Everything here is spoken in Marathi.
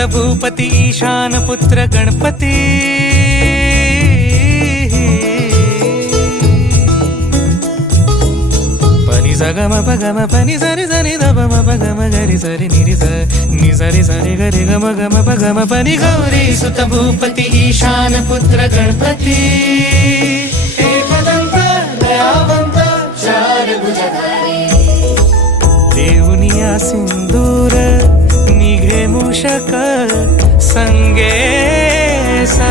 सुत भूपती ईशान पुत्र गणपती पनि सगम पगम पनि सरि सरि दपम पगम गरि सरि निरि स नि सरि सरि गरि गम गम पगम पनि गौरी सुत भूपती ईशान पुत्र गणपती एकदंत दयावंत चार भुजधारी देवनिया सिंदूर निघे मूषक संगे सा